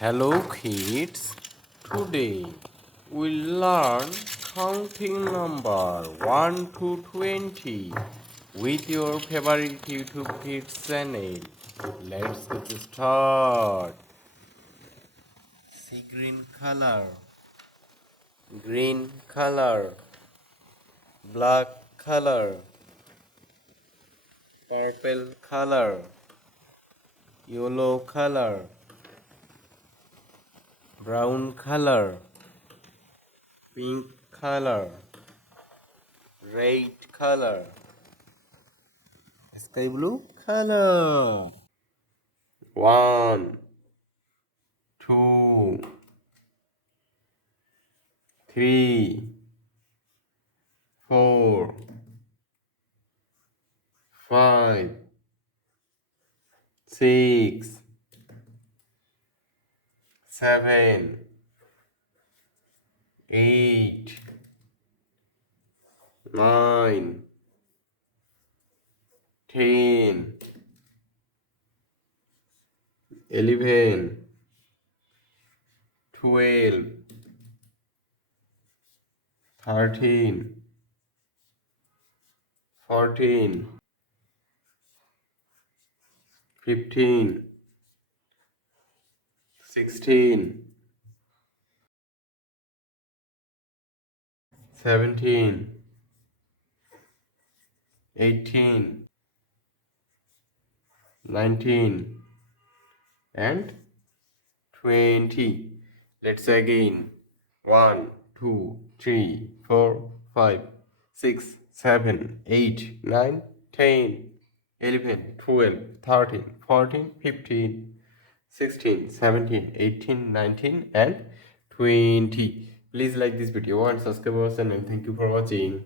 Hello kids, today we'll learn counting number 1 to 20 with your favorite YouTube kids channel. Let's get started. See green color, black color, purple color, yellow color, brown color, pink color, red color, sky blue color. 1, 2, 3, 4, 5, 6, 7, 8, 9, 10, 11, 12, 13, 14, 15, 16, 17, 18, 19, and 20. Let's again. 1, 2, 3, 4, 5, 6, 7, 8, 9, 10, 11, 12, 13, 14, 15, 16, 17, 18, 19, and 20. Please like this video and subscribe our channel. Thank you for watching.